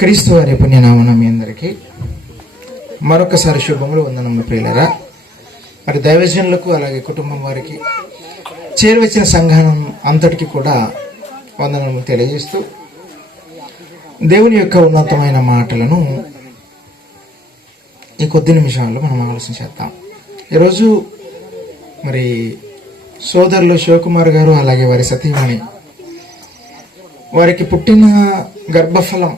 క్రీస్తు వారి పుణ్యనామన మీ అందరికీ మరొకసారి శుభములు, వందనములు ప్రియులరా. మరి దైవజనులకు అలాగే కుటుంబం వారికి చేరువచ్చిన సంఘం అంతటికి కూడా వందనములు తెలియజేస్తూ దేవుని యొక్క ఉన్నతమైన మాటలను ఈ కొద్ది నిమిషాల్లో మనం ఆలోచించేద్దాం. ఈరోజు మరి సోదరులు శివకుమార్ గారు అలాగే వారి సతీమణి వారికి పుట్టిన గర్భఫలం,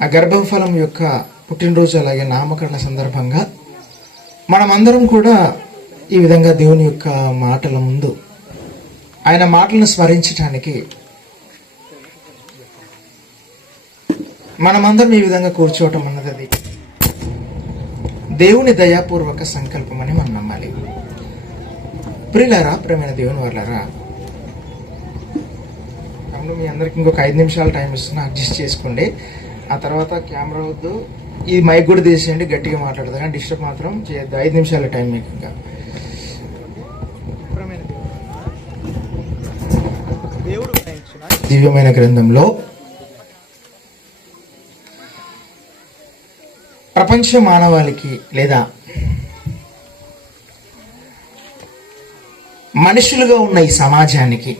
ఆ గర్భఫలం యొక్క పుట్టినరోజు అలాగే నామకరణ సందర్భంగా మనమందరం కూడా ఈ విధంగా దేవుని యొక్క మాటల ముందు ఆయన మాటలను స్మరించడానికి మనమందరం ఈ విధంగా కూర్చోవటం అన్నది అది దేవుని దయాపూర్వక సంకల్పం అని మనం నమ్మాలి. ప్రియులారా, ప్రేమైన దేవుని వాళ్ళారా, మీ అందరికి ఇంకొక 5 నిమిషాలు టైం ఇస్తున్నా, అడ్జస్ట్ చేసుకోండి. ఆ తర్వాత కెమెరా వద్దు, ఈ మైక్ కూడా తీసేయండి, గట్టిగా మాట్లాడదు కానీ డిస్టర్బ్ మాత్రం చేయొద్దు. 5 నిమిషాల టైం మీకు. ఇంకా దేవుడు దివ్యమైన గ్రంథంలో ప్రపంచ మానవాళికి లేదా మనుషులుగా ఉన్న ఈ సమాజానికి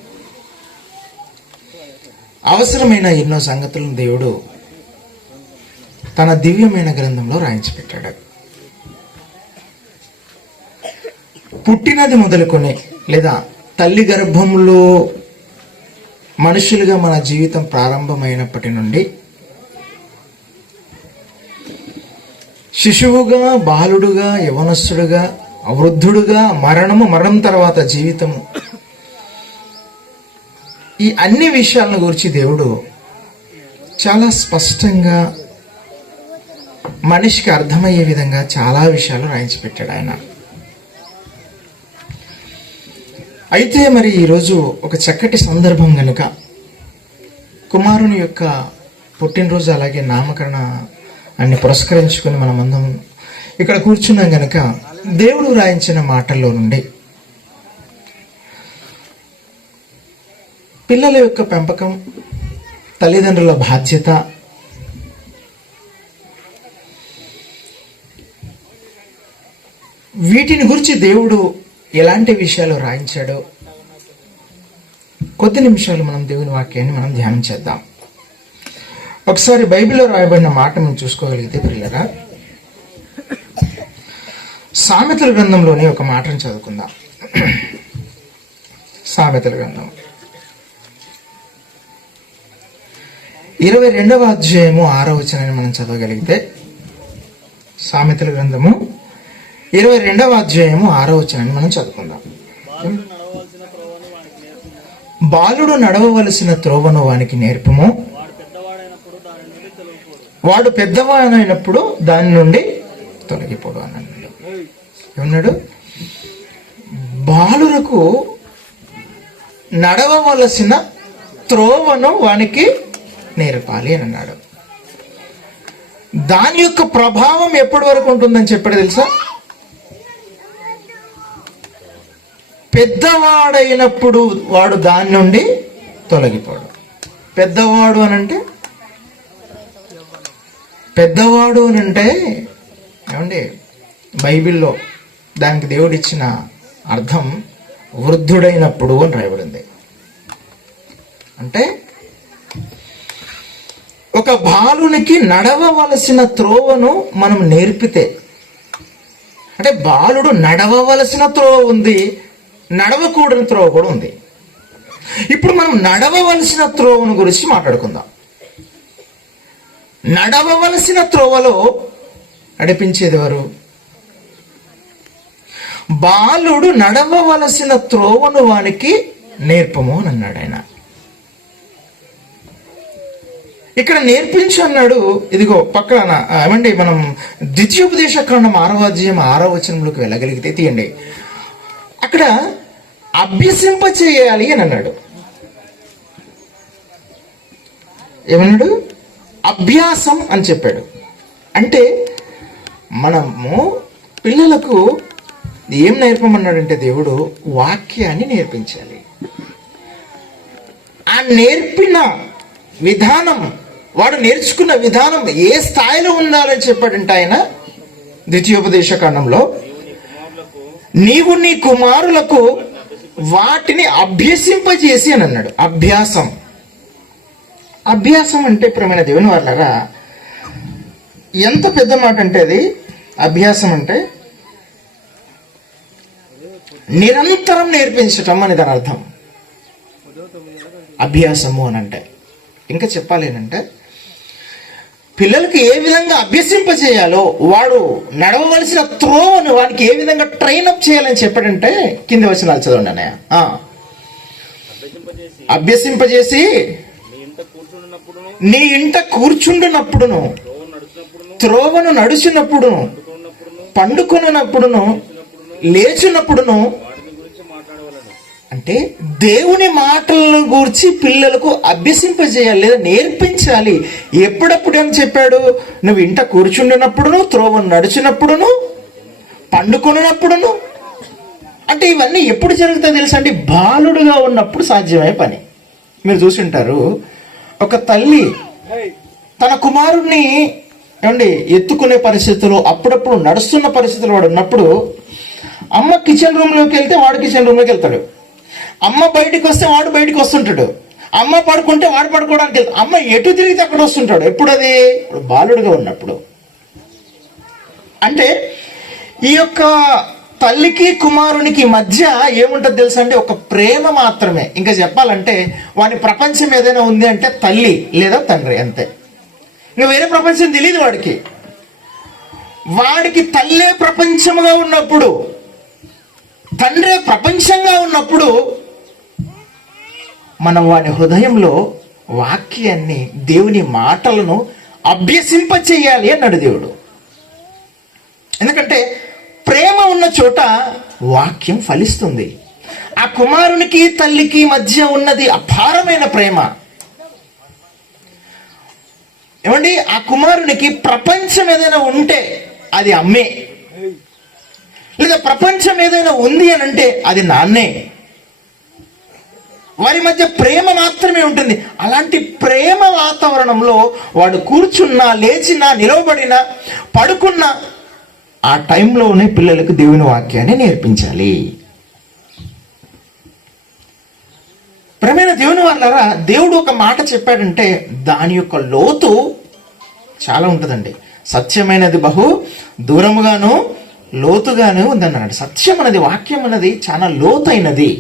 అవసరమైన ఎన్నో సంగతులను దేవుడు తన దివ్యమైన గ్రంథంలో రాయించి పెట్టాడు. పుట్టినది మొదలుకొని లేదా తల్లి గర్భంలో మనుషులుగా మన జీవితం ప్రారంభమైనప్పటి నుండి శిశువుగా, బాలుడుగా, యవనస్తుడుగా, వృద్ధుడుగా, మరణం తర్వాత జీవితము, ఈ అన్ని విషయాలను గురించి దేవుడు చాలా స్పష్టంగా మనిషికి అర్థమయ్యే విధంగా చాలా విషయాలు రాయించి పెట్టాడు ఆయన. అయితే మరి ఈరోజు ఒక చక్కటి సందర్భం గనుక కుమారుని యొక్క పుట్టినరోజు అలాగే నామకరణ అన్ని పురస్కరించుకుని మనమందరం ఇక్కడ కూర్చున్నాం గనక దేవుడు రాయించిన మాటల్లో నుండి పిల్లల యొక్క పెంపకం, తల్లిదండ్రుల బాధ్యత, వీటిని గురించి దేవుడు ఎలాంటి విషయాలు రాయించాడో కొద్ది నిమిషాలు మనం దేవుని వాక్యాన్ని మనం ధ్యానం చేద్దాం. ఒకసారి బైబిల్లో రాయబడిన మాట మనం చూసుకోగలిగితే ప్రియులరా, సామెతల గ్రంథంలోని ఒక మాటను చదువుకుందాం. సామెతల గ్రంథం 22వ అధ్యాయము 6వ వచనాన్ని మనం చదవగలిగితే, సామెతల గ్రంథము 22వ అధ్యాయము 6వ వచనాన్ని మనం చదువుకుందాం. బాలుడు నడవవలసిన త్రోవను వానికి నేర్పము, వాడు పెద్దవాడైనప్పుడు దాని నుండి తొలగిపోడు అన్నాడు. ఏమన్నాడు? బాలులకు నడవవలసిన త్రోవను వానికి నేర్పాలి అని అన్నాడు. దాని యొక్క ప్రభావం ఎప్పటి వరకు ఉంటుందని చెప్పాడు తెలుసా? పెద్దవాడైనప్పుడు వాడు దాని నుండి తొలగిపోడు. పెద్దవాడు అనంటే ఏమండి, బైబిల్లో దానికి దేవుడిచ్చిన అర్థం వృద్ధుడైనప్పుడు అని రాయబడింది. అంటే ఒక బాలునికి నడవవలసిన త్రోవను మనం నేర్పితే, అంటే బాలుడు నడవవలసిన త్రోవ ఉంది, నడవకూడని త్రోవ కూడా ఉంది. ఇప్పుడు మనం నడవవలసిన త్రోవను గురించి మాట్లాడుకుందాం. నడవవలసిన త్రోవలో నడిపించేది ఎవరు? బాలుడు నడవవలసిన త్రోవను వానికి నేర్పము అని అన్నాడు ఆయన. ఇక్కడ నేర్పించు అన్నాడు. ఇదిగో పక్కన ఏమండి, మనం ద్వితీయోపదేశ కాండం 6వ అధ్యాయం 6వ వచనంలోకి వెళ్ళగలిగితే తీయండి, అక్కడ అభ్యసింప చేయాలి అని అన్నాడు. ఏమన్నాడు? అభ్యాసం అని చెప్పాడు. అంటే మనము పిల్లలకు ఏం నేర్పమన్నాడంటే దేవుడు వాక్యాన్ని నేర్పించాలి. ఆ నేర్పిన విధానం వాడు నేర్చుకున్న విధానం ఏ స్థాయిలో ఉండాలని చెప్పాడంటే ఆయన ద్వితీయోపదేశ కాండంలో, నీవు నీ కుమారులకు వాటిని అభ్యసింపజేసి అని అన్నాడు. అభ్యాసం. అభ్యాసం అంటే ప్రియమైన దేవుని వాళ్ళరా ఎంత పెద్ద మాట అంటే అది. అభ్యాసం అంటే నిరంతరం నేర్పించటం అని దాని అర్థం. అభ్యాసము అని అంటే ఇంకా చెప్పాలేనంటే పిల్లలకి ఏ విధంగా అభ్యసింపజేయాలో, వాడు నడవవలసిన త్రోవను వాడికి ఏ విధంగా ట్రైన్అప్ చేయాలని చెప్పాడంటే కింది వచనాలు చదవండి అన్నయ్య. అభ్యసింపజేసి నీ ఇంట కూర్చుండునప్పుడును, త్రోవను నడుచున్నప్పుడును, పండుకొనున్నప్పుడును, లేచున్నప్పుడును, అంటే దేవుని మాటలను గూర్చి పిల్లలకు అభ్యసింపజేయాలి లేదా నేర్పించాలి. ఎప్పుడప్పుడు అని చెప్పాడు? నువ్వు ఇంట కూర్చుండినప్పుడును, త్రోవను నడిచినప్పుడును, పండుకొనినప్పుడును. అంటే ఇవన్నీ ఎప్పుడు జరుగుతాయి తెలుసా అండి? బాలుడుగా ఉన్నప్పుడు సాధ్యమయ్యే పని. మీరు చూసింటారు, ఒక తల్లి తన కుమారుడిని ఏమండి ఎత్తుకునే పరిస్థితులు, అప్పుడప్పుడు నడుస్తున్న పరిస్థితులు వాడు ఉన్నప్పుడు, అమ్మ కిచెన్ రూమ్లోకి వెళ్తే వాడు కిచెన్ రూమ్లోకి వెళ్తాడు, అమ్మ బయటికి వస్తే వాడు బయటికి వస్తుంటాడు, అమ్మ పడుకుంటే వాడు పడుకోవడానికి వెళ్తాడు, అమ్మ ఎటు తిరిగితే అక్కడ వస్తుంటాడు. ఎప్పుడు అది? బాలుడుగా ఉన్నప్పుడు. అంటే ఈ యొక్క తల్లికి కుమారునికి మధ్య ఏముంటుంది తెలుసా అండి? ఒక ప్రేమ మాత్రమే. ఇంకా చెప్పాలంటే వాని ప్రపంచం ఏదైనా ఉంది అంటే తల్లి లేదా తండ్రి, అంతే. ఇంకా వేరే ప్రపంచం తెలియదు వాడికి. వాడికి తల్లే ప్రపంచముగా ఉన్నప్పుడు, తండ్రే ప్రపంచంగా ఉన్నప్పుడు, మనం వాని హృదయంలో వాక్యాన్ని, దేవుని మాటలను అభ్యసింప చేయాలి అన్నాడు దేవుడు. ఎందుకంటే ప్రేమ ఉన్న చోట వాక్యం ఫలిస్తుంది. ఆ కుమారునికి తల్లికి మధ్య ఉన్నది అపారమైన ప్రేమ. ఏమండి, ఆ కుమారునికి ప్రపంచం ఏదైనా ఉంటే అది అమ్మే, లేదా ప్రపంచం ఏదైనా ఉంది అని అంటే అది నాన్నే. వారి మధ్య ప్రేమ మాత్రమే ఉంటుంది. అలాంటి ప్రేమ వాతావరణంలో వాడు కూర్చున్నా, లేచినా, నిలవబడినా, పడుకున్నా ఆ టైంలోనే పిల్లలకు దేవుని వాక్యాన్ని నేర్పించాలి. ప్రియమైన దేవుని వాళ్ళారా, దేవుడు ఒక మాట చెప్పాడంటే దాని యొక్క లోతు చాలా ఉంటుందండి. సత్యమైనది బహు దూరముగాను లోతుగాను ఉందన్నాడు. సత్యం అన్నది, వాక్యం అన్నది చాలా లోతైనది.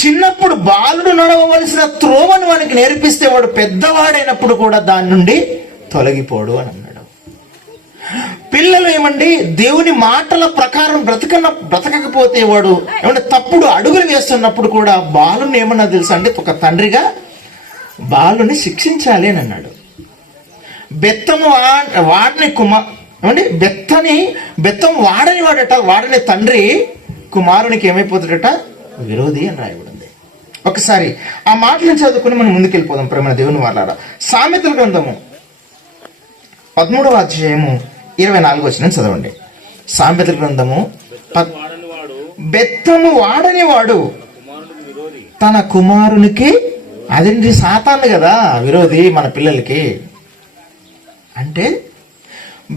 చిన్నప్పుడు బాలుడు నడవవలసిన త్రోవను వానికి నేర్పిస్తే వాడు పెద్దవాడైనప్పుడు కూడా దాని నుండి తొలగిపోడు అని అన్నాడు. పిల్లలు ఏమండి దేవుని మాటల ప్రకారం బ్రతకకపోతే వాడు ఏమంటే తప్పుడు అడుగులు వేస్తున్నప్పుడు కూడా బాలుని ఏమన్నా తెలుసా అంటే ఒక తండ్రిగా బాలుని శిక్షించాలి అని అన్నాడు. బెత్తము వాడిని ఏమండి బెత్తం వాడని వాడట, వాడని తండ్రి కుమారునికి ఏమైపోతాడట? విరోధి అని రాయబడింది. ఒకసారి ఆ మాటలను చదువుకుని మనం ముందుకెళ్ళిపోదాం ప్రేమ దేవుని వాళ్ళారా. సామెతల గ్రంథము 13వ అధ్యాయము 24వ వచనం చదవండి. సామెతల గ్రంథము బెత్తము వాడని వాడు తన కుమారునికి, అదేంటి సాతాను కదా విరోధి మన పిల్లలకి. అంటే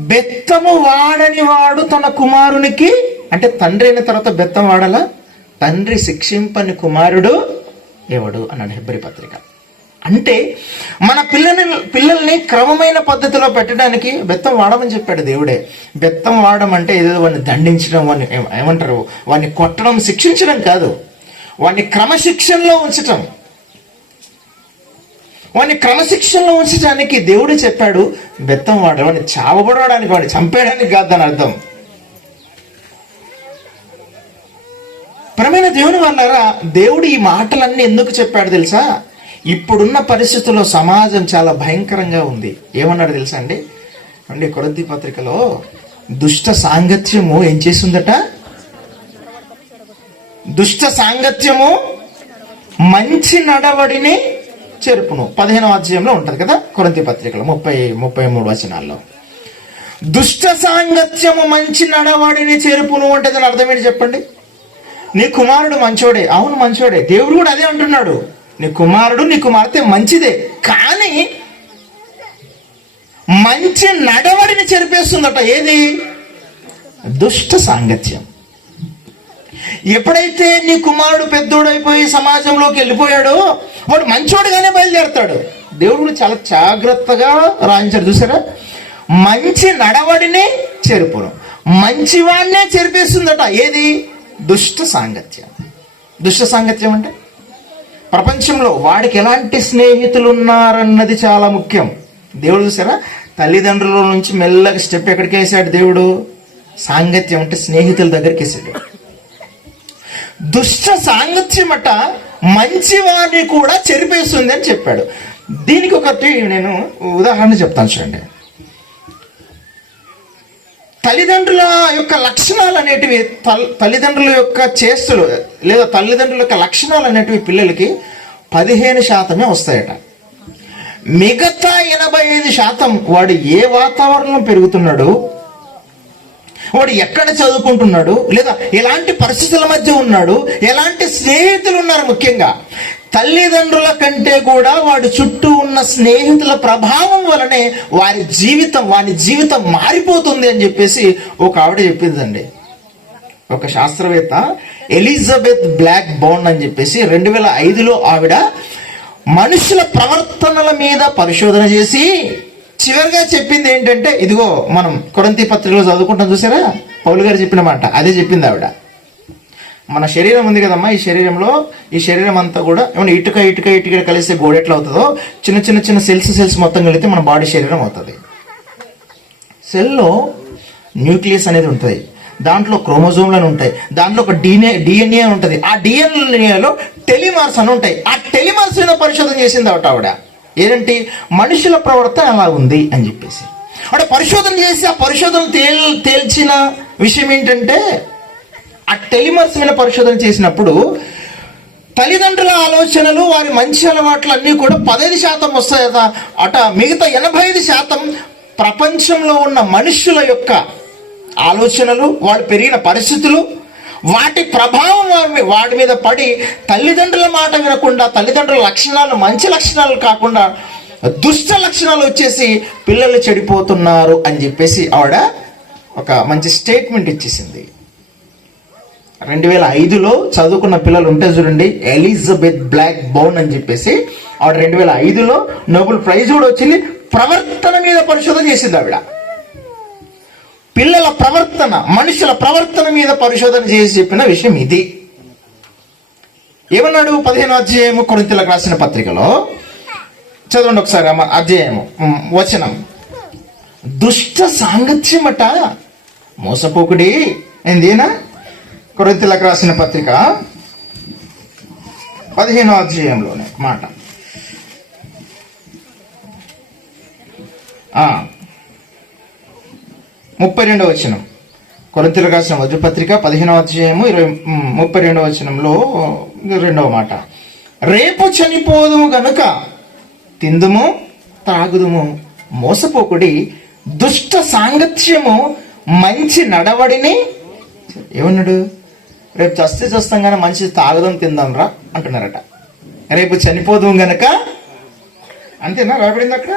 బెత్తము వాడని వాడు తన కుమారునికి, అంటే తండ్రి అయిన తర్వాత బెత్తం వాడాలా? తండ్రి శిక్షింపని కుమారుడు ఎవడు అన్నాడు హెబ్రీ పత్రిక. అంటే మన పిల్లల్ని క్రమమైన పద్ధతిలో పెట్టడానికి బెత్తం వాడమని చెప్పాడు దేవుడే. బెత్తం వాడడం అంటే ఏదో వాడిని దండించడం, వాడిని ఏమంటారు, వాడిని కొట్టడం, శిక్షించడం కాదు, వాడిని క్రమశిక్షణలో ఉంచటం. వాడిని క్రమశిక్షణలో ఉంచడానికి దేవుడు చెప్పాడు బెత్తం వాడడం. వాడిని చావబడడానికి, వాడిని చంపేయడానికి కాదు దాని అర్థం. ప్రియమైన దేవుని వాళ్ళారా, దేవుడు ఈ మాటలన్నీ ఎందుకు చెప్పాడు తెలుసా? ఇప్పుడున్న పరిస్థితుల్లో సమాజం చాలా భయంకరంగా ఉంది. ఏమన్నాడు తెలుసా అండి? కొరింథీ పత్రికలో దుష్ట సాంగత్యము ఏం చేస్తుందట? దుష్ట సాంగత్యము మంచి నడవడిని చెరుపును. 15వ అధ్యాయంలో ఉంటది కదా కొరింథీ పత్రికలో 33 వచనాల్లో. దుష్ట సాంగత్యము మంచి నడవడిని చెరుపును అంటే దాని అర్థం ఏంటి చెప్పండి? నీ కుమారుడు మంచోడే, అవును మంచోడే, దేవుడు కూడా అదే అంటున్నాడు. నీ కుమారుడు నీ కుమార్తె మంచిదే, కానీ మంచి నడవడిని చెరిపేస్తుందట. ఏది? దుష్ట సాంగత్యం. ఎప్పుడైతే నీ కుమారుడు పెద్దోడైపోయి సమాజంలోకి వెళ్ళిపోయాడో వాడు మంచోడుగానే బయలుదేరతాడు. దేవుడు చాలా జాగ్రత్తగా రాయించాడు చూసారా. మంచి నడవడిని చెరుపును, మంచివాడినే చెరిపేస్తుందట. ఏది? దుష్ట సాంగత్యం. దుష్ట సాంగత్యం అంటే ప్రపంచంలో వాడికి ఎలాంటి స్నేహితులు ఉన్నారన్నది చాలా ముఖ్యం. దేవుడు చూసారా, తల్లిదండ్రుల నుంచి మెల్లగా స్టెప్ ఎక్కడికి వేసాడు దేవుడు? సాంగత్యం అంటే స్నేహితుల దగ్గరికి వేసాడు. దుష్ట సాంగత్యం అట మంచివాడిని కూడా చెరిపేస్తుంది అని చెప్పాడు. దీనికి ఒకటి నేను ఉదాహరణ చెప్తాను చూడండి. తల్లిదండ్రుల యొక్క లక్షణాలు అనేటివి, తల్లిదండ్రుల యొక్క చేష్టలు లేదా తల్లిదండ్రుల యొక్క లక్షణాలు అనేటివి పిల్లలకి 15% వస్తాయట. మిగతా 85% వాడు ఏ వాతావరణంలో పెరుగుతున్నాడు, వాడు ఎక్కడ చదువుకుంటున్నాడు, లేదా ఎలాంటి పరిస్థితుల మధ్య ఉన్నాడు, ఎలాంటి స్నేహితులు ఉన్నారు, ముఖ్యంగా తల్లిదండ్రుల కంటే కూడా వాడి చుట్టూ ఉన్న స్నేహితుల ప్రభావం వలనే వాని జీవితం మారిపోతుంది అని చెప్పేసి ఒక ఆవిడ చెప్పిందండి. ఒక శాస్త్రవేత్త ఎలిజబెత్ బ్లాక్ బోర్న్ అని చెప్పేసి 2005లో ఆవిడ మనుషుల ప్రవర్తనల మీద పరిశోధన చేసి చివరిగా చెప్పింది ఏంటంటే, ఇదిగో మనం కొరింథీ పత్రికలో చదువుకుంటాం చూసారా, పౌలు గారు చెప్పిన మాట అదే చెప్పింది ఆవిడ. మన శరీరం ఉంది కదమ్మా, ఈ శరీరం అంతా కూడా ఏమన్నా ఇటుక కలిస్తే గోడ ఎట్లా అవుతుందో, చిన్న సెల్స్ మొత్తం కలిగితే మన బాడీ శరీరం అవుతుంది. సెల్లో న్యూక్లియస్ అనేది ఉంటుంది, దాంట్లో క్రోమోజోమ్లను ఉంటాయి, దాంట్లో ఒక డిఎన్ఏ ఉంటుంది, ఆ డిఎన్ఏలో టెలిమార్స్ అని ఉంటాయి. ఆ టెలిమార్స్ మీద పరిశోధన చేసింది ఆవిడ. ఏంటంటే మనుషుల ప్రవర్తన ఎలా ఉంది అని చెప్పేసి అంటే పరిశోధన చేసి ఆ పరిశోధన తేల్చిన విషయం ఏంటంటే, ఆ టెలిమర్స్ మీద పరిశోధన చేసినప్పుడు తల్లిదండ్రుల ఆలోచనలు, వారి మంచి అలవాట్లు అన్నీ కూడా 15% వస్తాయట. మిగతా 85% ప్రపంచంలో ఉన్న మనుషుల యొక్క ఆలోచనలు, వాళ్ళు పెరిగిన పరిస్థితులు, వాటి ప్రభావం వాటి మీద పడి తల్లిదండ్రుల మాట వినకుండా, తల్లిదండ్రుల లక్షణాలు మంచి లక్షణాలు కాకుండా దుష్ట లక్షణాలు వచ్చేసి పిల్లలు చెడిపోతున్నారు అని చెప్పేసి ఆవిడ ఒక మంచి స్టేట్మెంట్ ఇచ్చేసింది. 2005లో చదువుకున్న పిల్లలు ఉంటే చూడండి, ఎలిజబెత్ బ్లాక్ బోర్న్ అని చెప్పేసి ఆవిడ 2005లో నోబెల్ ప్రైజ్ కూడా వచ్చింది. ప్రవర్తన మీద పరిశోధన చేసింది ఆవిడ. పిల్లల ప్రవర్తన, మనుషుల ప్రవర్తన మీద పరిశోధన చేసి చెప్పిన విషయం ఇది. ఏమన్నాడు? 15వ అధ్యాయము కొరింథీయులకు రాసిన పత్రికలో చదవండి ఒకసారి అధ్యాయము వచనం. దుష్ట సాంగత్యమట మోసపోకుడి. ఏందేనా? కొరింథీయులకు రాసిన పత్రిక 15వ అధ్యాయంలోనే మాట. 32వ వచనం. కొరింథీయులకు రాసిన మొదటి పత్రిక 15వ అధ్యాయము 32వ వచనంలో 2వ మాట. రేపు చనిపోదుము గనుక తిందుము త్రాగుదుము, మోసపోకుడి, దుష్ట సాంగత్యము మంచి నడవడిని. ఏమన్నాడు? రేపు చస్తాం కానీ మంచి తాగుదాం తిందాం రా అంటున్నారట. రేపు చనిపోదుము గనక, అంతేనా రాబడింది అక్కడ?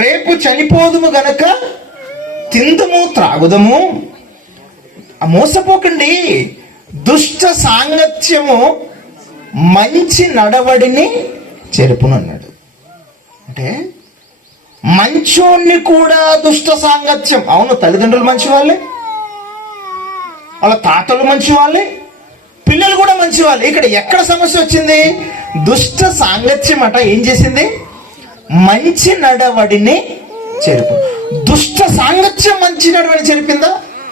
రేపు చనిపోదుము గనక తిందుము త్రాగుదము, మోసపోకండి, దుష్ట సాంగత్యము మంచి నడవడిని చెరుపును అన్నాడు. అంటే మంచోన్ని కూడా దుష్ట సాంగత్యం. అవును, తల్లిదండ్రులు మంచి వాళ్ళే, వాళ్ళ తాతలు మంచి వాళ్ళే, పిల్లలు కూడా మంచి వాళ్ళే. ఇక్కడ ఎక్కడ సమస్య వచ్చింది? దుష్ట సాంగత్యం అట ఏం చేసింది? మంచి నడవడిని చెరుపు. దుష్ట సాంగత్యం మంచి నడవడిని చెరిపిందా?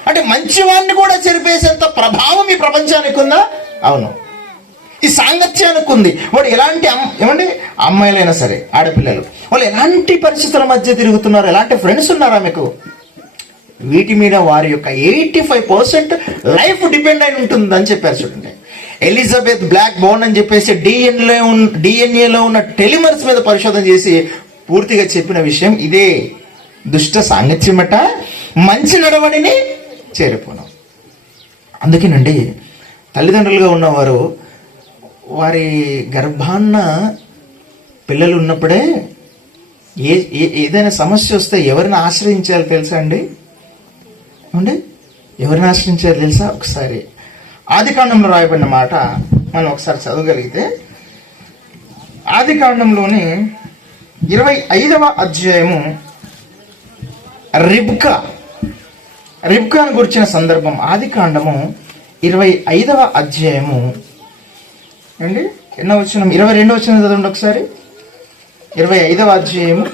అంటే మంచివాడిని కూడా చెరిపేసేంత ప్రభావం ఈ ప్రపంచానికి ఉందా? అవును, ఈ సాంగత్యానికి ఉంది. వాడు ఎలాంటి ఏమంటే అమ్మాయిలైనా సరే, ఆడపిల్లలు, వాళ్ళు ఎలాంటి పరిస్థితుల మధ్య తిరుగుతున్నారు, ఎలాంటి ఫ్రెండ్స్ ఉన్నారా మీకు? వీటి మీద వారి యొక్క 85% లైఫ్ డిపెండ్ అయి ఉంటుందని చెప్పారు చూడండి. ఎలిజబెత్ బ్లాక్ బోర్న్ అని చెప్పేసి డిఎన్ఏలో ఉన్న టెలిమర్స్ మీద పరిశోధన చేసి పూర్తిగా చెప్పిన విషయం ఇదే. దుష్ట సాంగత్యమట మంచి నడవడిని చేరిపోను. అందుకేనండి తల్లిదండ్రులుగా ఉన్నవారు వారి గర్భాన్న పిల్లలు ఉన్నప్పుడే ఏదైనా సమస్య వస్తే ఎవరిని ఆశ్రయించాలో తెలుసా అండి? అండి ఎవరిని ఆశ్రయించాలో తెలుసా? ఒకసారి ఆదికాండంలో రాయబడిన మాట మనం ఒకసారి చదవగలిగితే, ఆదికాండంలోని 25వ అధ్యాయము రిబ్కాను గురించిన సందర్భం. ఆదికాండము 25వ అధ్యాయము అండి ఎన్నో వచనం? 22వ వచనం చదవండి ఒకసారి. 25వ అధ్యాయము.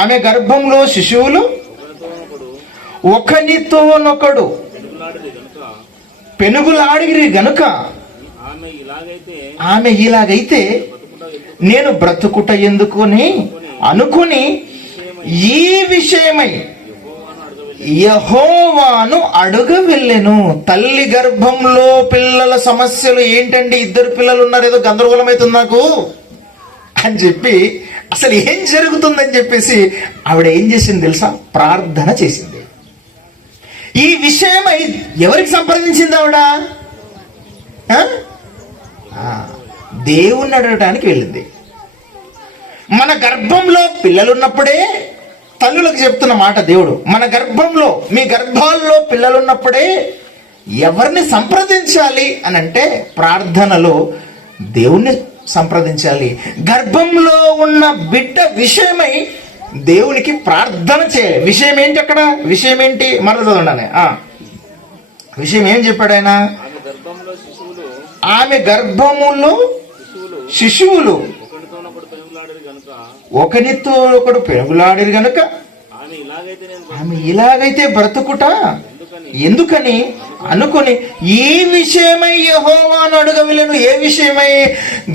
ఆమె గర్భంలో శిశువులు ఒకనితోనొకడు పెనుగులాడిరి గనుక ఆమె ఇలాగైతే నేను బ్రతుకుట ఎందుకుని అనుకుని ఈ విషయమై యెహోవాను అడుగ వెళ్ళెను. తల్లి గర్భంలో పిల్లల సమస్యలు ఏంటండి? 2 పిల్లలు ఉన్నారు, ఏదో గందరగోళం అవుతుంది నాకు అని చెప్పి, అసలు ఏం జరుగుతుందని చెప్పేసి ఆవిడ ఏం చేసింది తెలుసా? ప్రార్థన చేసింది. ఈ విషయమై ఎవరికి సంప్రదించింది ఆవిడ? దేవుణ్ణి అడగటానికి వెళ్ళింది. మన గర్భంలో పిల్లలున్నప్పుడే, తల్లులకు చెప్తున్న మాట దేవుడు, మన గర్భంలో, మీ గర్భాల్లో పిల్లలున్నప్పుడే ఎవరిని సంప్రదించాలి అని అంటే ప్రార్థనలో దేవుణ్ణి సంప్రదించాలి. గర్భంలో ఉన్న బిడ్డ విషయమై దేవునికి ప్రార్థన చేయాలి. విషయం ఏంటి అక్కడ? విషయం ఏంటి? మరల చదవండి. విషయం ఏం చెప్పాడు ఆయన? ఆమె గర్భములో శిశువులు ఒకనితో ఒకడు పెనుగులాడిరు గనుక ఆమె ఇలాగైతే బ్రతుకుట ఎందుకని అనుకుని ఈ విషయమై యెహోవాను అడగవలెను. ఏ విషయమై?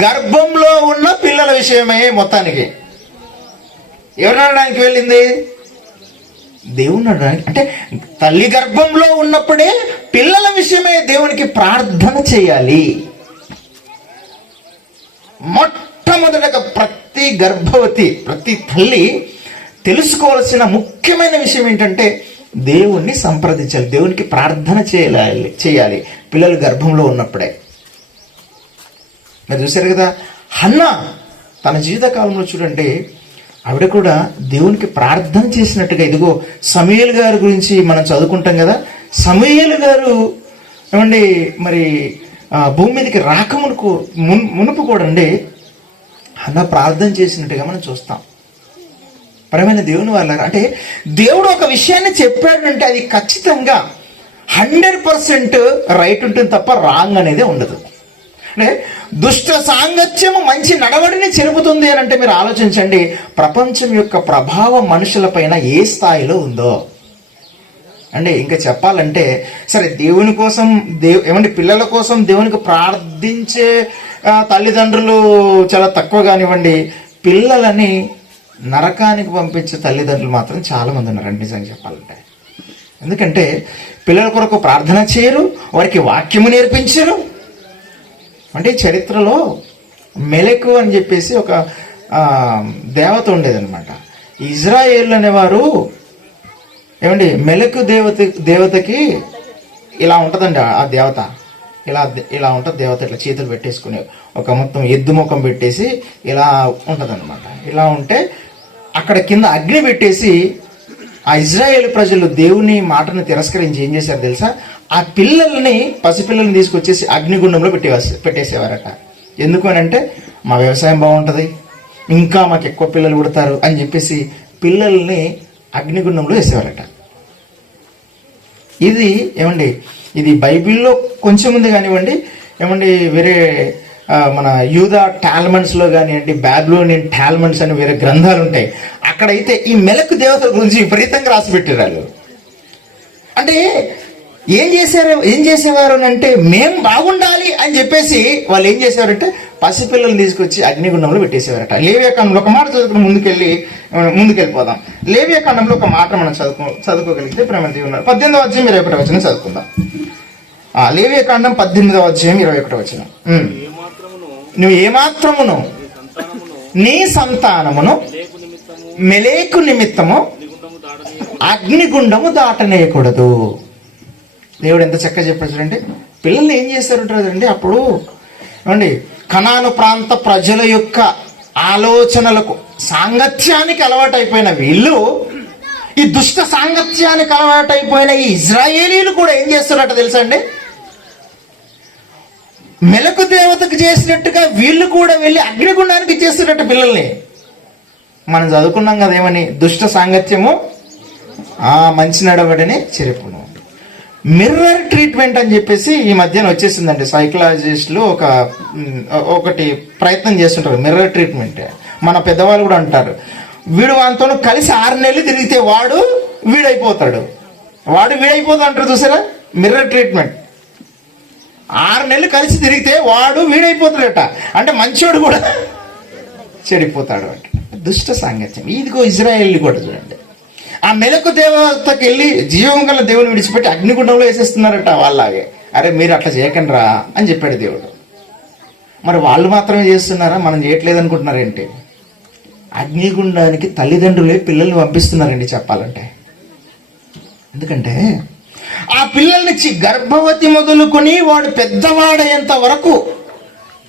గర్భంలో ఉన్న పిల్లల విషయమై. మొత్తానికి ఎవరిని అడగడానికి వెళ్ళింది? దేవుని అడగడానికి. అంటే తల్లి గర్భంలో ఉన్నప్పుడే పిల్లల విషయమై దేవునికి ప్రార్థన చేయాలి. మొట్టమొదటగా ప్రతి గర్భవతి, ప్రతి తల్లి తెలుసుకోవాల్సిన ముఖ్యమైన విషయం ఏంటంటే దేవుణ్ణి సంప్రదించాలి, దేవునికి ప్రార్థన చేయాలి పిల్లలు గర్భంలో ఉన్నప్పుడే. మీరు చూశారు కదా, హన్నా తన జీవితకాలంలో చూడండి, ఆవిడ కూడా దేవునికి ప్రార్థన చేసినట్టుగా. ఇదిగో సమూయేలు గారి గురించి మనం చదువుకుంటాం కదా. సమూయేలు గారు ఏమండి మరి భూమి మీదకి రాకమునుకు మునుపు కూడా అండి హన్నా ప్రార్థన చేసినట్టుగా మనం చూస్తాం. ప్రియమైన దేవుని వాళ్ళారా, అంటే దేవుడు ఒక విషయాన్ని చెప్పాడంటే అది ఖచ్చితంగా 100% రైట్ ఉంటుంది తప్ప రాంగ్ అనేది ఉండదు. అంటే దుష్ట సాంగత్యము మంచి నడవడిని చెరుపుతుంది అని అంటే మీరు ఆలోచించండి, ప్రపంచం యొక్క ప్రభావం మనుషుల పైన ఏ స్థాయిలో ఉందో అండి. ఇంకా చెప్పాలంటే సరే, దేవుని కోసం ఏమంటే పిల్లల కోసం దేవునికి ప్రార్థించే తల్లిదండ్రులు చాలా తక్కువ కానివ్వండి, పిల్లలని నరకానికి పంపించే తల్లిదండ్రులు మాత్రం చాలా మంది ఉన్నారండి నిజంగా చెప్పాలంటే. ఎందుకంటే పిల్లల కొరకు ప్రార్థన చేయరు, వారికి వాక్యము నేర్పించరు. అంటే చరిత్రలో మెలకు అని చెప్పేసి ఒక దేవత ఉండేదన్నమాట. ఇజ్రాయేల్ అనేవారు ఏమండి మెలకు దేవతకి ఇలా ఉంటుందండి. ఆ దేవత ఇలా ఉంటుంది. దేవత ఇట్లా చేతులు పెట్టేసుకుని ఒక మొత్తం ఎద్దు ముఖం పెట్టేసి ఇలా ఉంటుంది అనమాట. ఇలా ఉంటే అక్కడ కింద అగ్ని పెట్టేసి ఆ ఇజ్రాయేల్ ప్రజలు దేవుని మాటను తిరస్కరించి ఏం చేశారు తెలుసా? ఆ పసిపిల్లల్ని తీసుకొచ్చేసి అగ్నిగుండంలో పెట్టేసేవారట. ఎందుకు అని అంటే మా వ్యవసాయం బాగుంటుంది, ఇంకా మాకు ఎక్కువ పిల్లలు పుడతారు అని చెప్పేసి పిల్లల్ని అగ్నిగుండంలో వేసేవారట. ఇది ఏమండి, ఇది బైబిల్లో కొంచెం ఉంది కానివ్వండి, ఏమండి వేరే మన యూదా టాల్మన్స్లో కానివ్వండి, బాబిలోనియన్ టాల్మన్స్ అని వేరే గ్రంథాలు ఉంటాయి. అక్కడైతే ఈ మెలకు దేవతల గురించి విపరీతంగా రాసి పెట్టారు వాళ్ళు. అంటే ఏం చేసేవారు అంటే మేము బాగుండాలి అని చెప్పేసి వాళ్ళు ఏం చేసేవారంటే పసిపిల్లల్ని తీసుకొచ్చి అగ్నిగుండంలో పెట్టేసేవారట. లేవియాకాండంలో ఒక మాట చదువుకుని ముందుకెళ్ళిపోదాం. లేవియాకాండంలో ఒక మాట మనం చదువుకోగలిగితే ప్రేమ దేవున్నారు. 18వ అధ్యాయం 21వ వచనం చదువుకుందాం. లేవియాకాండం 18వ అధ్యాయం 21వ వచనం. నువ్వు ఏమాత్రమును నీ సంతానమును మెలేకు నిమిత్తము అగ్నిగుండము దాటనేయకూడదు. దేవుడు ఎంత చక్కగా చెప్పాడు చూడండి. పిల్లల్ని ఏం చేశారంటారండి అప్పుడు అండి, కనాను ప్రాంత ప్రజల యొక్క ఆలోచనలకు, సాంగత్యానికి అలవాటైపోయిన వీళ్ళు, ఈ దుష్ట సాంగత్యానికి అలవాటైపోయిన ఈ ఇజ్రాయేలీలు కూడా ఏం చేస్తున్నట్టు తెలుసా అండి? మెలకు దేవతకు చేసినట్టుగా వీళ్ళు కూడా వెళ్ళి అగ్నిగుండానికి ఇచ్చేస్తున్నట్టు పిల్లల్ని. మనం చదువుకున్నాం కదా ఏమని, దుష్ట సాంగత్యము మంచి నడవడిని చెరుపును. మిర్రర్ ట్రీట్మెంట్ అని చెప్పేసి ఈ మధ్యన వచ్చేసిందండి. సైకలాజిస్టులు ఒకటి ప్రయత్నం చేస్తుంటారు, మిర్రర్ ట్రీట్మెంట్. మన పెద్దవాళ్ళు కూడా అంటారు, వీడు వానితో కలిసి 6 నెలలు తిరిగితే వాడు వీడైపోతాడు అంటారు చూసారా, మిర్రర్ ట్రీట్మెంట్. 6 నెలలు కలిసి తిరిగితే వాడు వీడైపోతాడట, అంటే మంచోడు కూడా చెడిపోతాడు అంట. దుష్ట సాంగత్యం. ఇదిగో ఇజ్రాయేల్ కూడా చూడండి, ఆ మెలకు దేవతకి వెళ్ళి జీవం గల దేవుని విడిచిపెట్టి అగ్నిగుండంలో వేసేస్తున్నారట వాళ్ళలాగే. అరే మీరు అట్లా చేయకండి రా అని చెప్పాడు దేవుడు. మరి వాళ్ళు మాత్రమే చేస్తున్నారా, మనం చేయట్లేదు అనుకుంటున్నారేంటి? అగ్నిగుండానికి తల్లిదండ్రులే పిల్లల్ని పంపిస్తున్నారండి చెప్పాలంటే. ఎందుకంటే ఆ పిల్లల్ని గర్భవతి మొదలుకొని వాడు పెద్దవాడయ్యేంత వరకు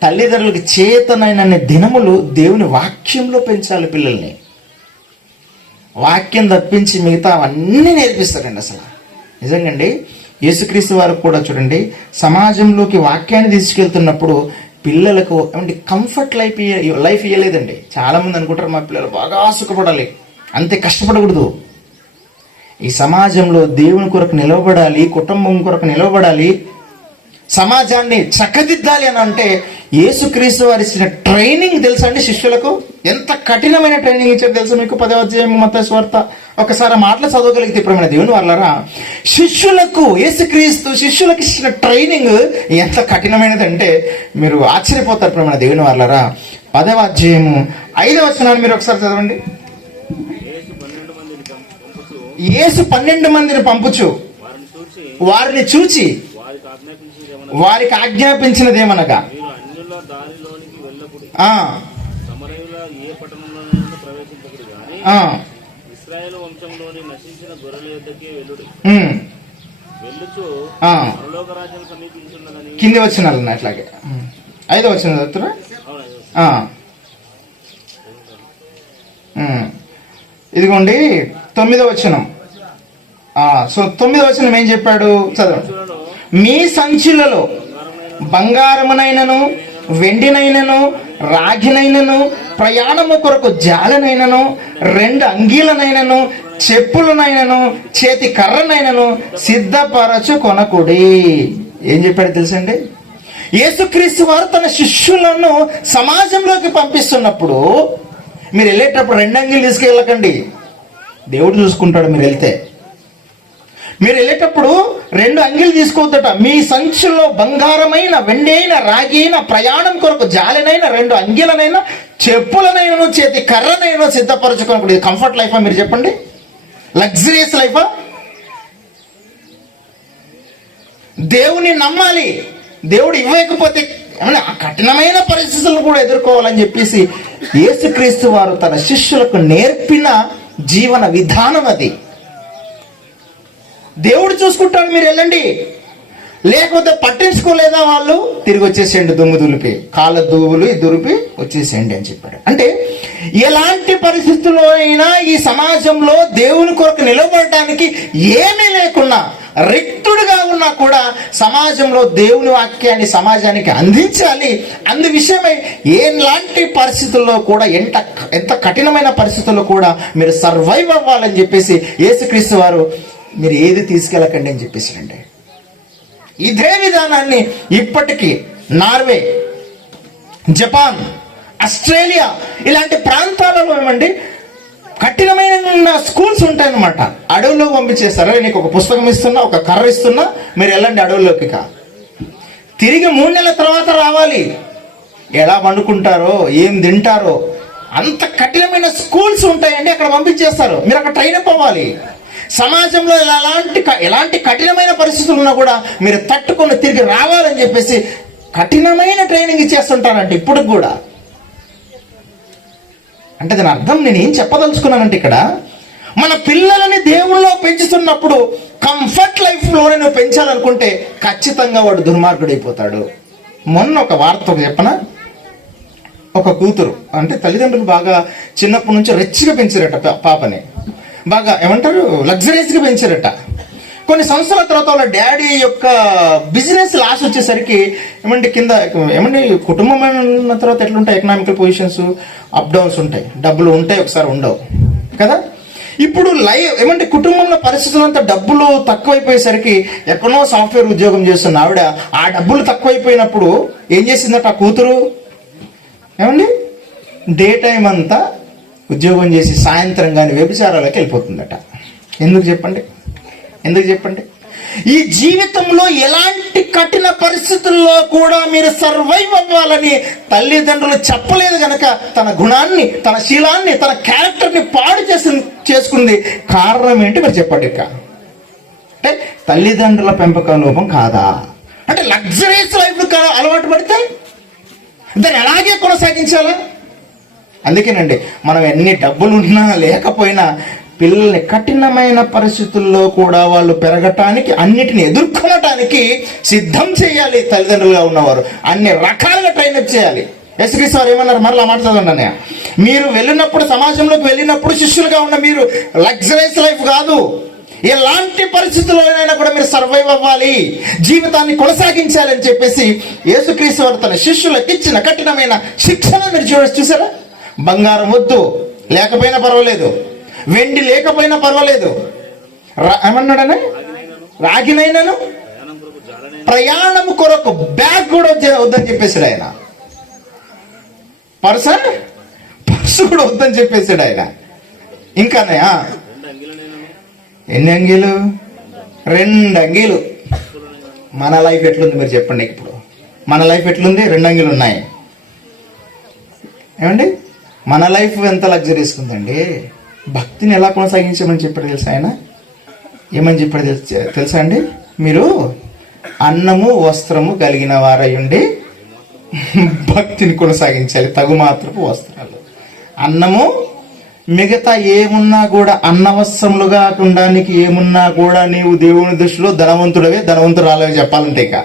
తల్లిదండ్రులకి చేతనైన దినములు దేవుని వాక్యంలో పెంచాలి పిల్లల్ని. వాక్యం తప్పించి మిగతా అవన్నీ నేర్పిస్తారండి. అసలు నిజంగాండి యేసుక్రీస్తు వారికి కూడా చూడండి, సమాజంలోకి వాక్యాన్ని తీసుకెళ్తున్నప్పుడు పిల్లలకు ఏమంటే కంఫర్ట్ లైఫ్ ఇవ్వలేదండి. చాలా మంది అనుకుంటారు మా పిల్లలు బాగా సుఖపడాలి, అంతే కష్టపడకూడదు. ఈ సమాజంలో దేవుని కొరకు నిలవబడాలి, కుటుంబం కొరకు నిలవబడాలి, సమాజాన్ని చక్కదిద్దాలి అని అంటే యేసుక్రీస్తు వారు ఇచ్చిన ట్రైనింగ్ తెలుసా అండి శిష్యులకు? ఎంత కఠినమైన ట్రైనింగ్ ఇచ్చారు తెలుసా మీకు? 10వ అధ్యాయం మత్తయి సువార్త ఒకసారి మాటలు చదవగలిగితే ఇప్పుడు దేవుని వాళ్ళరా, శిష్యులకు యేసుక్రీస్తు శిష్యులకు ఇచ్చిన ట్రైనింగ్ ఎంత కఠినమైనదంటే మీరు ఆశ్చర్యపోతారు. ప్రేమ దేవుని వాళ్ళరా, 10వ అధ్యాయము 5వ వచనాన్ని మీరు ఒకసారి చదవండి. యేసు 12 మందిని పంపుచు వారిని చూచి వారికి ఆజ్ఞాపించినదేమనగా, కింది వచ్చిన అట్లాగే 5వ వచనం చదువుతున్నా. ఇదిగోండి 9వ వచనం. సో 9వ వచనం ఏం చెప్పాడు చదవండి. మీ సంచులలో బంగారమునైనను వెండినైనను రాగినైనను ప్రయాణము కొరకు జాలనైనను 2 అంగీలనైనను చెప్పులనైనను చేతి కర్రనైనను సిద్ధపరచు కొనకుడి. ఏం చెప్పాడు తెలుసండి? యేసుక్రీస్తు వారు తన శిష్యులను సమాజంలోకి పంపిస్తున్నప్పుడు మీరు వెళ్ళేటప్పుడు 2 అంగీలు తీసుకెళ్ళకండి, దేవుడు చూసుకుంటాడు. మీరు వెళ్ళేటప్పుడు 2 అంగీలు తీసుకోవద్దట. మీ సంచుల్లో బంగారమైన వెండి అయిన రాగి అయిన ప్రయాణం కొరకు జాలినైన 2 అంగీలనైనా చెప్పులనైనా చేతి కర్రనైనా సిద్ధపరచుకోనప్పుడు. ఇది కంఫర్ట్ లైఫా మీరు చెప్పండి? లగ్జరియస్ లైఫా? దేవుని నమ్మాలి, దేవుడు ఇవ్వకపోతే ఆ కఠినమైన పరిస్థితులను కూడా ఎదుర్కోవాలని చెప్పేసి యేసుక్రీస్తు వారు తన శిష్యులకు నేర్పిన జీవన విధానం అది. దేవుడు చూసుకుంటాడు, మీరు వెళ్ళండి. లేకపోతే పట్టించుకోలేదా వాళ్ళు తిరిగి వచ్చేసేయండి, దుమ్ము దులిపి కాళ్ళ దువ్వులు దులిపి వచ్చేసేయండి అని చెప్పాడు. అంటే ఎలాంటి పరిస్థితుల్లో అయినా ఈ సమాజంలో దేవుని కొరకు నిలబడటానికి ఏమీ లేకున్నా, రిక్తుడుగా ఉన్నా కూడా సమాజంలో దేవుని వాక్యాన్ని సమాజానికి అందించాలి. అందు విషయమై ఎలాంటి పరిస్థితుల్లో కూడా ఎంత కఠినమైన పరిస్థితుల్లో కూడా మీరు సర్వైవ్ అవ్వాలని చెప్పేసి యేసుక్రీస్తు వారు మీరు ఏది తీసుకెళ్ళకండి అని చెప్పేసారండి. ఇదే విధానాన్ని ఇప్పటికీ నార్వే, జపాన్, ఆస్ట్రేలియా ఇలాంటి ప్రాంతాలలో ఏమండి కఠినమైన స్కూల్స్ ఉంటాయన్నమాట. అడవుల్లోకి పంపించేస్తారు. నీకు ఒక పుస్తకం ఇస్తున్నా, ఒక కర్ర ఇస్తున్నా, మీరు వెళ్ళండి అడవుల్లోకి. తిరిగి 3 నెలల తర్వాత రావాలి. ఎలా వండుకుంటారో ఏం తింటారో అంత కఠినమైన స్కూల్స్ ఉంటాయండి. అక్కడ పంపించేస్తారు. మీరు అక్కడ ట్రైన్ అప్ అవ్వాలి. సమాజంలో ఎలాంటి కఠినమైన పరిస్థితులు ఉన్నా కూడా మీరు తట్టుకొని తిరిగి రావాలని చెప్పేసి కఠినమైన ట్రైనింగ్ ఇచ్చేస్తుంటారంటే ఇప్పుడు కూడా. అంటే దాని అర్థం నేను ఏం చెప్పదలుచుకున్నానంటే, ఇక్కడ మన పిల్లలని దేవుళ్ళో పెంచుతున్నప్పుడు కంఫర్ట్ లైఫ్లోనే నువ్వు పెంచాలనుకుంటే ఖచ్చితంగా వాడు దుర్మార్గుడైపోతాడు. మొన్న ఒక వార్త చెప్పనా, ఒక కూతురు, అంటే తల్లిదండ్రులు బాగా చిన్నప్పటి నుంచి రిచ్గా పెంచారట పాపని, బాగా ఏమంటారు లగ్జరీస్గా పెంచారట. కొన్ని సంవత్సరాల తర్వాత వాళ్ళ డాడీ యొక్క బిజినెస్ లాస్ వచ్చేసరికి ఏమంటే కుటుంబం అన్న తర్వాత ఎట్లుంటాయి ఎకనామికల్ పొజిషన్స్, అప్ డౌన్స్ ఉంటాయి, డబ్బులు ఉంటాయి ఒకసారి ఉండవు కదా. ఇప్పుడు కుటుంబంలో పరిస్థితులు అంతా డబ్బులు తక్కువైపోయేసరికి ఎక్కడో సాఫ్ట్వేర్ ఉద్యోగం చేస్తున్న ఆవిడ ఆ డబ్బులు తక్కువైపోయినప్పుడు ఏం చేసిందట ఆ కూతురు, డే టైం అంతా ఉద్యోగం చేసి సాయంత్రం కానీ వ్యభిచారాలకు వెళ్ళిపోతుందట. ఎందుకు చెప్పండి? ఈ జీవితంలో ఎలాంటి కఠిన పరిస్థితుల్లో కూడా మీరు సర్వైవ్ అవ్వాలని తల్లిదండ్రులు చెప్పలేదు గనక తన గుణాన్ని, తన శీలాన్ని, తన క్యారెక్టర్ని పాడు చేసుకుంది. కారణం ఏంటి మీరు చెప్పండి. అంటే తల్లిదండ్రుల పెంపక లోపం కాదా? అంటే లగ్జరీస్ లైఫ్ అలవాటు పడితే దాన్ని అలాగే కొనసాగించాలా? అందుకేనండి మనం ఎన్ని డబ్బులు ఉన్నా లేకపోయినా పిల్లల్ని కఠినమైన పరిస్థితుల్లో కూడా వాళ్ళు పెరగటానికి, అన్నిటిని ఎదుర్కొనటానికి సిద్ధం చేయాలి. తల్లిదండ్రులుగా ఉన్నవారు అన్ని రకాలుగా ట్రైనప్ చేయాలి. యేసుక్రీస్తు వారు ఏమన్నారు, మరలా మాట్లాడండి, మీరు వెళ్ళినప్పుడు, సమాజంలోకి వెళ్ళినప్పుడు శిష్యులుగా ఉన్న మీరు లగ్జరీస్ లైఫ్ కాదు, ఎలాంటి పరిస్థితుల్లోనైనా కూడా మీరు సర్వైవ్ అవ్వాలి, జీవితాన్ని కొనసాగించాలి అని చెప్పేసి యేసుక్రీస్తు వారు తన శిష్యులకు ఇచ్చిన కఠినమైన శిక్షణ మీరు చూసారా? బంగారం వద్దు లేకపోయినా పర్వాలేదు, వెండి లేకపోయినా పర్వాలేదు, ఏమన్నాడనే రాగినైనాను ప్రయాణం కొరకు బ్యాగ్ కూడా వద్దని చెప్పేసాడు ఆయన. పర్సు కూడా వద్దని చెప్పేసాడు ఆయన. ఇంకానే ఎన్ని అంగీలు? 2 అంగీలు. మన లైఫ్ ఎట్లుంది మీరు చెప్పండి. ఇప్పుడు మన లైఫ్ ఎట్లుంది? 2 అంగీలు ఉన్నాయి. మన లైఫ్ ఎంత లగ్జరీస్ ఉందండి. భక్తిని ఎలా కొనసాగించమని చెప్పాడు తెలుసా ఆయన? ఏమని చెప్పాడు తెలుసా అండి? మీరు అన్నము వస్త్రము కలిగిన వారయ్యుండి భక్తిని కొనసాగించాలి. తగు మాత్రపు వస్త్రాలు, అన్నము, మిగతా ఏమున్నా కూడా అన్నవస్త్రములు కాకుండా నీకు ఏమున్నా కూడా నీవు దేవుని దృష్టిలో ధనవంతురాలవే చెప్పాలంటే. ఇక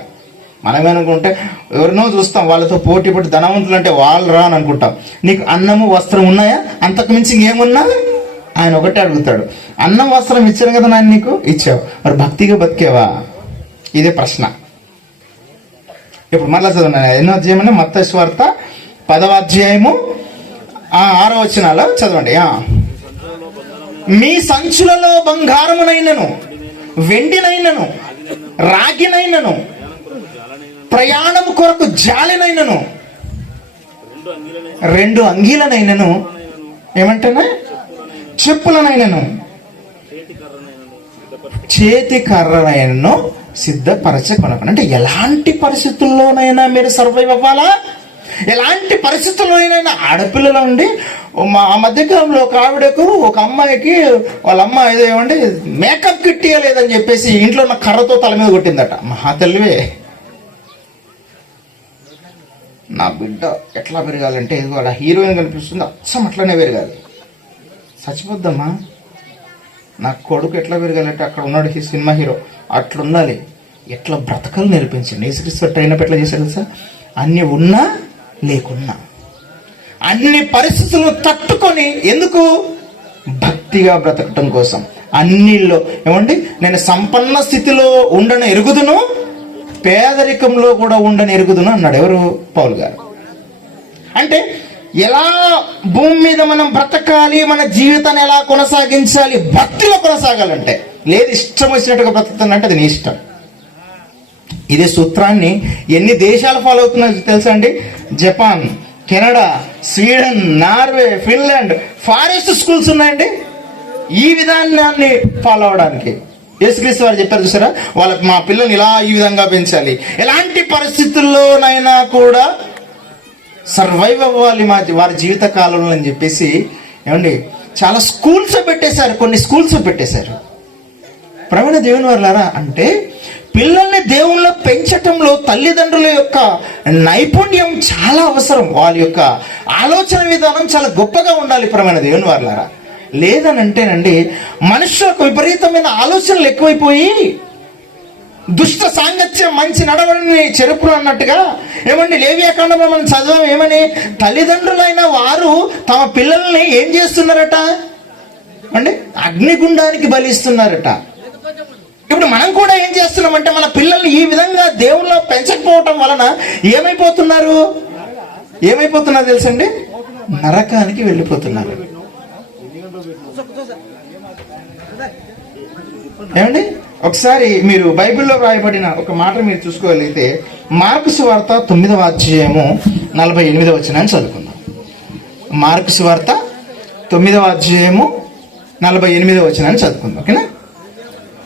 మనమేనుకుంటే ఎవరినో చూస్తాం, వాళ్ళతో పోటీ పడి ధనవంతులు అంటే వాళ్ళు రా అని అనుకుంటాం. నీకు అన్నము వస్త్రం ఉన్నాయా? అంతకు మించి ఇంకేమున్నా ఆయన ఒకటే అడుగుతాడు, అన్నం వస్త్రం ఇచ్చాను కదా నాన్న, నీకు ఇచ్చావు, మరి భక్తిగా బతికేవా? ఇదే ప్రశ్న. ఇప్పుడు మరలా చదవండి, ఎన్నో అధ్యాయమని మత్తయి సువార్త 10వ అధ్యాయము 6వ వచనాలు చదవండి. మీ సంచులలో బంగారమునైనను వెండినైనను రాగినైనను ప్రయాణము కొరకు జాలినైనను 2 అంగీలనైనను ఏమంటేనా చెప్పులనైనను చేతి కర్రనైనను సిద్ధపరచకొనకండి. అంటే ఎలాంటి పరిస్థితుల్లోనైనా మీరు సర్వైవ్ అవ్వాలా? ఎలాంటి పరిస్థితుల్లోనైనా ఆడపిల్లలు ఉండి, మా మధ్యకాలంలో ఒక ఆవిడకు, ఒక అమ్మాయికి వాళ్ళ అమ్మ మేకప్ కిట్ ఇవ్వలేదని చెప్పేసి ఇంట్లో ఉన్న కర్రతో తల మీద కొట్టిందట. మహా తల్లివే, నా బిడ్డ ఎట్లా పెరగాలంటే ఇదిగో హీరోయిన్ కనిపిస్తుంది, అచ్చం అట్లనే పెరగాలి. చచ్చిపోద్దమ్మా. నా కొడుకు ఎట్లా పెరగాలంటే అక్కడ ఉన్నాడు సినిమా హీరో, అట్లా ఉండాలి. ఎట్లా బ్రతకలు నేర్పించండి. యేసుక్రీస్తు ట్రైనప్ ఎట్లా చేశాడు తెలుసా? అన్ని ఉన్నా లేకున్నా అన్ని పరిస్థితులను తట్టుకొని, ఎందుకు? భక్తిగా బ్రతకటం కోసం. అన్నిల్లో నేను సంపన్న స్థితిలో ఉండను ఎరుగుదును, పేదరికంలో కూడా ఉండని ఎరుగుదును అన్నాడు. ఎవరు? పౌలు గారు. అంటే ఎలా భూమి మీద మనం బ్రతకాలి, మన జీవితాన్ని ఎలా కొనసాగించాలి, భక్తిలో కొనసాగాలంటే. లేదు ఇష్టం వచ్చినట్టుగా బ్రతుకుతానంటే అది నీ ఇష్టం. ఇదే సూత్రాన్ని ఎన్ని దేశాలు ఫాలో అవుతున్నాయో తెలుసా అండి? Japan, Canada, Sweden, Norway, Finland forest schools ఉన్నాయండి ఈ విధానాన్ని ఫాలో అవడానికి. యేసుక్రీస్తు వారు చెప్పారు చూసారా, మా పిల్లల్ని ఇలా ఈ విధంగా పెంచాలి, ఎలాంటి పరిస్థితుల్లోనైనా కూడా సర్వైవ్ అవ్వాలి వారి జీవిత కాలంలో అని చెప్పేసి చాలా స్కూల్స్ పెట్టేశారు, కొన్ని స్కూల్స్ పెట్టేశారు. ప్రవీణ దేవుని వారులారా, అంటే పిల్లల్ని దేవుళ్ళో పెంచటంలో తల్లిదండ్రుల యొక్క నైపుణ్యం చాలా అవసరం. వాళ్ళ యొక్క ఆలోచన విధానం చాలా గొప్పగా ఉండాలి ప్రవీణ దేవుని వారులారా. లేదని అంటేనండి మనుషులకు విపరీతమైన ఆలోచనలు ఎక్కువైపోయి దుష్ట సాంగత్యం మంచి నడవడిని చెరుపులు అన్నట్టుగా ఏమండి లేవియాకాండంలో మనం చదవం ఏమని, తల్లిదండ్రులైన వారు తమ పిల్లల్ని ఏం చేస్తున్నారట అండి, అగ్నిగుండానికి బలిస్తున్నారట. ఇప్పుడు మనం కూడా ఏం చేస్తున్నామంటే మన పిల్లల్ని ఈ విధంగా దేవుళ్ళో పెంచకపోవటం వలన ఏమైపోతున్నారు తెలుసండి, నరకానికి వెళ్ళిపోతున్నారు. ఏమండి ఒకసారి మీరు బైబిల్లో రాయబడిన ఒక మాట మీరు చూసుకోగలిగితే మార్కు సువార్త 9వ అధ్యాయము 48వ వచనాన్ని చదువుకుందాం. మార్కు సువార్త 9వ అధ్యాయము 48వ వచనాన్ని చదువుకుందాం. ఓకేనా,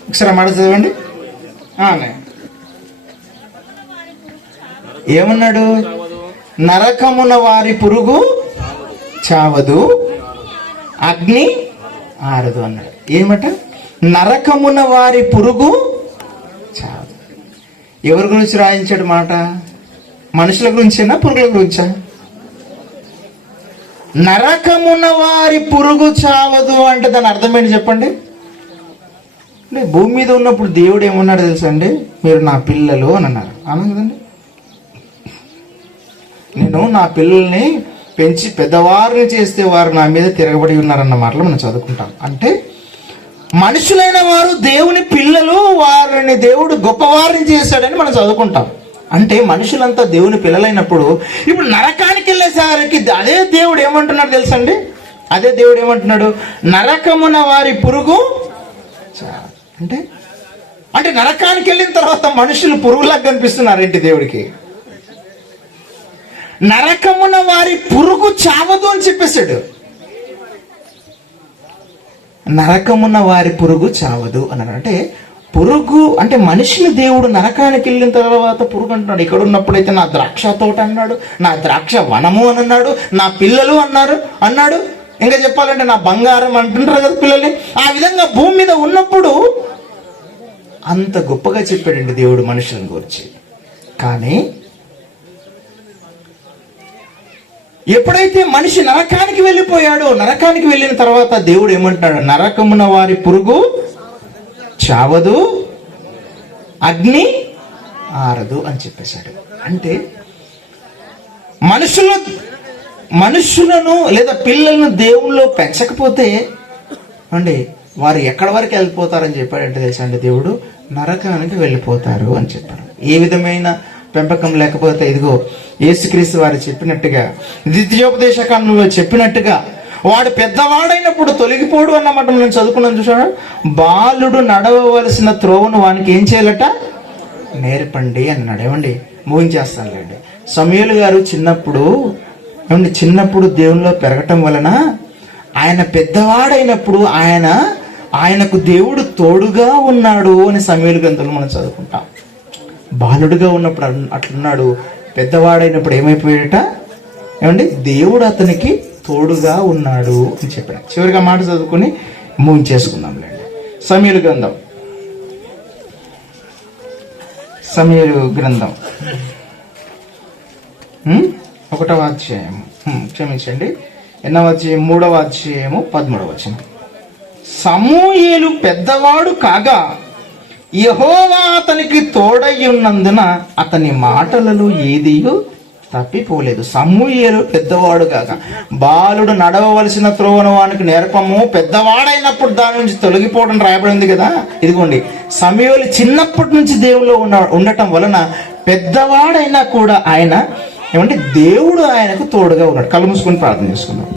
ఒకసారి మాట చదవండి. ఏమన్నాడు, నరకమున వారి పురుగు చావదు, అగ్ని ఆరదు అన్నాడు. ఏమట, నరకమున వారి పురుగు చావదు. ఎవరి గురించి రాయించాడు మాట, మనుషుల గురించేనా పురుగుల గురించా? నరకమున వారి పురుగు చావదు అంటే దాని అర్థం ఏంటి చెప్పండి. భూమి మీద ఉన్నప్పుడు దేవుడు ఏమన్నాడు తెలుసా అండి, మీరు నా పిల్లలు అని అన్నారు. అన్నా కదండి, నేను నా పిల్లల్ని పెంచి పెద్దవారిని చేస్తే వారు నా మీద తిరగబడి ఉన్నారన్న మాటలు మనం చదువుకుంటాం. అంటే మనుషులైన వారు దేవుని పిల్లలు, వారిని దేవుడు గొప్పవారిని చేశాడని మనం చదువుకుంటాం. అంటే మనుషులంతా దేవుని పిల్లలైనప్పుడు ఇప్పుడు నరకానికి వెళ్ళేసరికి అదే దేవుడు ఏమంటున్నాడు తెలుసండి, అదే దేవుడు ఏమంటున్నాడు, నరకమున వారి పురుగు అంటే అంటే నరకానికి వెళ్ళిన తర్వాత మనుషులు పురుగులాగా కనిపిస్తున్నారు ఏంటి దేవుడికి. నరకమున వారి పురుగు చావదు అని చెప్పేశాడు. నరకమున వారి పురుగు చావదు అన్నాడు. అంటే పురుగు అంటే మనిషిని దేవుడు నరకానికి వెళ్ళిన తర్వాత పురుగు అంటున్నాడు. ఇక్కడ ఉన్నప్పుడైతే నా ద్రాక్ష తోట అన్నాడు, నా ద్రాక్ష వనము అని అన్నాడు, నా పిల్లలు అన్నాడు. ఇంకా చెప్పాలంటే నా బంగారం అంటుంటారు కదా పిల్లల్ని. ఆ విధంగా భూమి మీద ఉన్నప్పుడు అంత గొప్పగా చెప్పాడండి దేవుడు మనుషులను గురించి. కానీ ఎప్పుడైతే మనిషి నరకానికి వెళ్ళిపోయాడో, నరకానికి వెళ్ళిన తర్వాత దేవుడు ఏమంటున్నాడు, నరకమున వారి పురుగు చావదు, అగ్ని ఆరదు అని చెప్పేశాడు. అంటే మనుషులను లేదా పిల్లలను దేవుళ్ళు పెంచకపోతే అండి వారు ఎక్కడి వరకు వెళ్ళిపోతారని చెప్పాడంటే తెలుసా అండి, దేవుడు నరకానికి వెళ్ళిపోతారు అని చెప్పాడు. ఏ విధమైన పెంపకం లేకపోతే ఇదిగో యేసుక్రీస్తు వారు చెప్పినట్టుగా, ద్వితీయోపదేశ కాండంలో చెప్పినట్టుగా వాడు పెద్దవాడైనప్పుడు తొలగిపోడు అన్నమాట మనం చదువుకున్నాం చూసాడు. బాలుడు నడవవలసిన త్రోవను వానికి ఏం చేయాలట, నేర్పండి అన్నాడు. ఏమండి ముగించేస్తానులేండి. సమూయేలు గారు చిన్నప్పుడు దేవునిలో పెరగటం వలన ఆయన పెద్దవాడైనప్పుడు ఆయనకు దేవుడు తోడుగా ఉన్నాడు అని సమూయేలు గ్రంథంలో మనం చదువుకుంటాం. బాలుడుగా ఉన్నప్పుడు అట్లున్నాడు, పెద్దవాడైనప్పుడు ఏమైపోయాడట, ఏమండి దేవుడు అతనికి తోడుగా ఉన్నాడు అని చెప్పాడు. చివరిగా మాట చదువుకుని ముగించేసుకుందాంలేండి. సమూయేలు గ్రంథం 1వ అధ్యాయం, క్షమించండి 8వ అధ్యాయం 3వ అధ్యాయము 13వ వచనం. సమూయేలు పెద్దవాడు కాగా యెహోవా అతనికి తోడై ఉన్నందున అతని మాటలలో ఏదియో తప్పిపోలేదు. సమూయేలు పెద్దవాడు కాగా, బాలుడు నడవవలసిన త్రోవను వానికి నేర్పము, పెద్దవాడైనప్పుడు దాని నుంచి తొలగిపోవడం రాయబడింది కదా. ఇదిగోండి, సమూయేలు చిన్నప్పటి నుంచి దేవుల్లో ఉండటం వలన పెద్దవాడైనా కూడా ఆయన ఏమంటే దేవుడు ఆయనకు తోడుగా ఉన్నాడు. కళ్ళు మూసుకొని ప్రార్థన చేసుకున్నాం.